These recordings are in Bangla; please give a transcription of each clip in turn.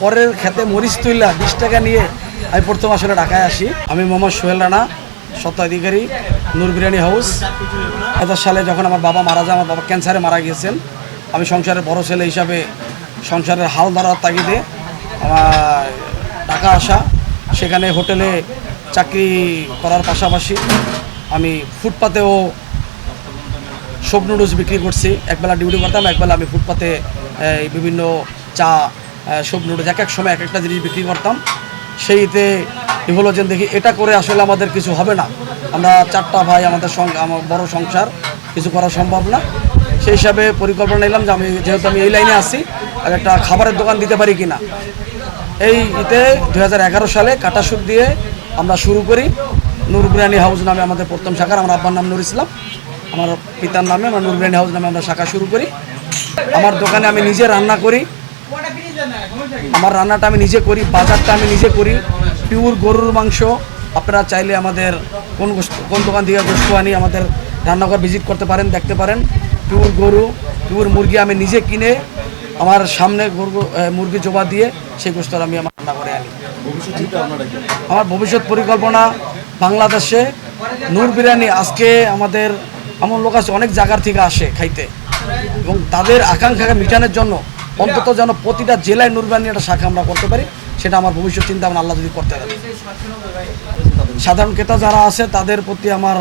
পরের খেতে মরিচ তুইলা বিশ টাকা নিয়ে আমি প্রথম আসলে ঢাকায় আসি। আমি মোহাম্মদ সোহেল রানা, স্বত্বাধিকারী, নূর বিরিয়ানি হাউস। হাজার সালে যখন আমার বাবা মারা যায়, আমার বাবা ক্যান্সারে মারা গিয়েছেন। আমি সংসারের বড় ছেলে হিসাবে সংসারের হাল ধরার তাগিদে আমার ঢাকা আসা। সেখানে হোটেলে চাকরি করার পাশাপাশি আমি ফুটপাতেও সব নুডলস বিক্রি করছি। একবেলা ডিউটি করতাম, একবেলা আমি ফুটপাতে বিভিন্ন চা সব নুডলস এক এক সময় এক একটা জিনিস বিক্রি করতাম। সেইতে হলো যে দেখি এটা করে আসলে আমাদের কিছু হবে না। আমরা চারটা ভাই, আমাদের আমার বড় সংসার, কিছু করা সম্ভব না। সেই হিসাবে পরিকল্পনা নিলাম যে আমি যেহেতু আমি এই লাইনে আছি আর একটা খাবারের দোকান দিতে পারি কি না এই ইতে দু হাজার এগারো সালে কাটা সুদ দিয়ে আমরা শুরু করি। নূর বিরিয়ানি হাউস নামে আমাদের প্রথম শাখার, আমার আব্বার নাম নুর ইসলাম। আমার পিতার নামে আমরা নূর বিরিয়ানি হাউস নামে আমরা শাখা শুরু করি। আমার দোকানে আমি নিজে রান্না করি। আমার রান্নাটা আমি নিজে করি, বাজারটা আমি নিজে করি। পিওর গরুর মাংস, আপনারা চাইলে আমাদের কোন কোন দোকান থেকে গোস্ত আনি, আমাদের রান্নাঘর ভিজিট করতে পারেন, দেখতে পারেন। পিওর গরু, পিওর মুরগি আমি নিজে কিনে, আমার সামনে গরু মুরগি জোবা দিয়ে সেই গোস্ত আমি আমার রান্না করে আনি। আমার ভবিষ্যৎ পরিকল্পনা বাংলাদেশে নূর বিরিয়ানি আজকে আমাদের এমন লোক আছে অনেক জায়গার থেকে আসে খাইতে। এবং তাদের আকাঙ্ক্ষা মিটানোর জন্য অন্তত যেন প্রতিটা জেলায় নূর বিরিয়ানি একটা শাখা আমরা করতে পারি, সেটা আমার ভবিষ্যৎ চিন্তা ভাবনা আল্লাহ যদি করতে পারি। সাধারণ ক্রেতা যারা আছে, তাদের প্রতি আমার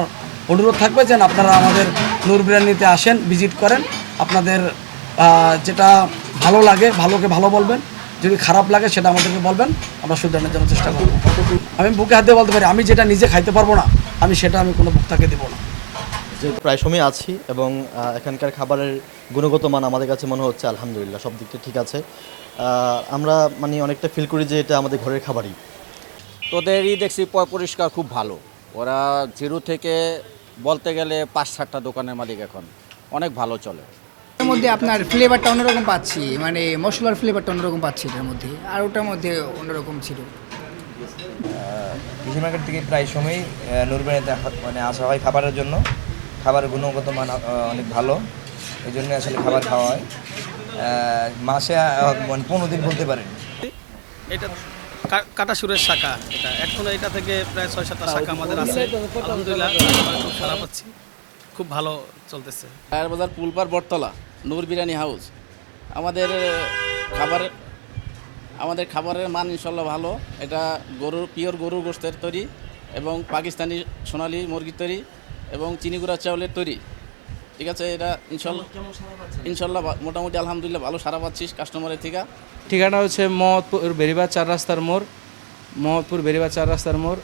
অনুরোধ থাকবে যেন আপনারা আমাদের নূর আসেন, ভিজিট করেন। আপনাদের যেটা ভালো লাগে, ভালোকে ভালো বলবেন। যদি খারাপ লাগে, সেটা আমাদেরকে বলবেন। আমরা শুধরানোর জন্য চেষ্টা করব। আমি বুকে হাতে বলতে পারি, আমি যেটা নিজে খাইতে পারব না, আমি সেটা আমি কোনো ভোক্তাকে দেবো না। প্রায় সময় আছি এবং এখানকার খাবারের গুণগত মান আমাদের কাছে মনে হচ্ছে আলহামদুলিল্লাহ সব দিকটা ঠিক আছে। আমরা মানে অনেকটা ফিল করি যে এটা আমাদের ঘরের খাবারই। তোদেরই দেখছি পরিষ্কার খুব ভালো। ওরা জিরো থেকে বলতে গেলে পাঁচ সাতটা দোকানের মালিক এখন। অনেক ভালো চলে। এর মধ্যে আপনার ফ্লেভারটা অন্যরকম পাচ্ছি মানে মশলার ফ্লেভারটা অন্যরকম পাচ্ছি এটার মধ্যে আর ওটার মধ্যে অন্যরকম ছিল। কৃষি মার্কেট থেকে প্রায় সময়ই নুরবানিতে মানে আসা হয় খাবারের জন্য। খাবারের গুণগত মান অনেক ভালো। এই জন্য আসলে খাবার খাওয়া হয়। মাসে মানে পনেরো দিন বলতে পারেন। এটা কা- কাটাসুরের শাখা এটা। এখন এটা থেকে প্রায় ছয় সাতটা শাখা আমাদের আছে। আলহামদুলিল্লাহ খুব সারা পাচ্ছি। খুব ভালো চলতেছে। টায়ার বাজার পুলপার বটতলা নূর বিরিয়ানি হাউস। আমাদের খাবার আমাদের খাবারের মান ইনশাল্লাহ ভালো। এটা গরুর পিওর গরুর গোস্তের তৈরি এবং পাকিস্তানি সোনালি মুরগির তৈরি। এবং চিনি চিনিগুড়া চাউলের তৈরি। ঠিক আছে এটা ইনশাল্লাহ ইনশাল্লাহ মোটামুটি আলহামদুলিল্লাহ ভালো সারা পাচ্ছিস কাস্টমারের থেকে। ঠিকানা হচ্ছে মহৎপুর বেরিবা চার রাস্তার মোড়। মহৎপুর বেরিবা চার রাস্তার মোড়।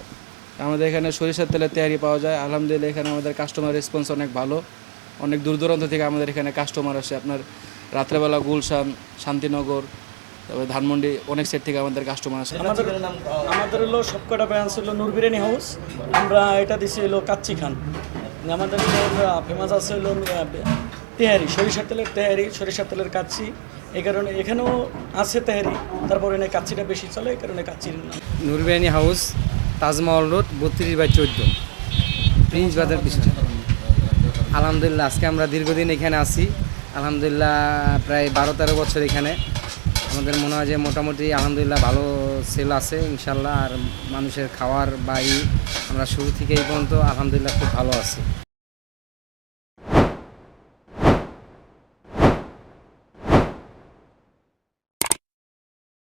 আমাদের এখানে সরিষার তেলের তৈরি পাওয়া যায়। আলহামদুলিল্লাহ এখানে আমাদের কাস্টমার রেসপন্স অনেক ভালো। অনেক দূর দূরান্ত থেকে আমাদের এখানে কাস্টমার আসে। আপনার রাত্রেবেলা গুলশান শান্তিনগর তারপরে ধানমন্ডি অনেক সেট থেকে আমাদের কাস্টমার আসে। আমাদের আমাদের হলো সবকটা ব্রাঞ্চ হলো নূর বিরিয়ানি হাউস। আমরা এটা দিছি হলো কাচ্চি খান। আমাদের ফেমাস আছে হলো তেহারি, সরিষার তেলের তেহারি, সরিষার তেলের কাচ্চি। এই কারণে এখানেও আছে তেহারি, তারপর এনে কাচ্চিটা বেশি চলে, এই কারণে কাচ্চির নাম। নুরবিয়ানি হাউস, তাজমহল রোড, বত্রিশ বাই চোদ্দ, প্রিন্স বাজার পিছনে। আলহামদুলিল্লাহ, আজকে আমরা দীর্ঘদিন এখানে আছি। আলহামদুলিল্লাহ, প্রায় বারো তেরো বছর এখানে। আমাদের মনে হয় যে মোটামুটি আলহামদুলিল্লাহ ভালো সেল আছে, ইনশাল্লাহ। আর মানুষের খাওয়ার বাড়ি আমরা শুরু থেকেই পর্যন্ত আলহামদুলিল্লাহ খুব ভালো আছি।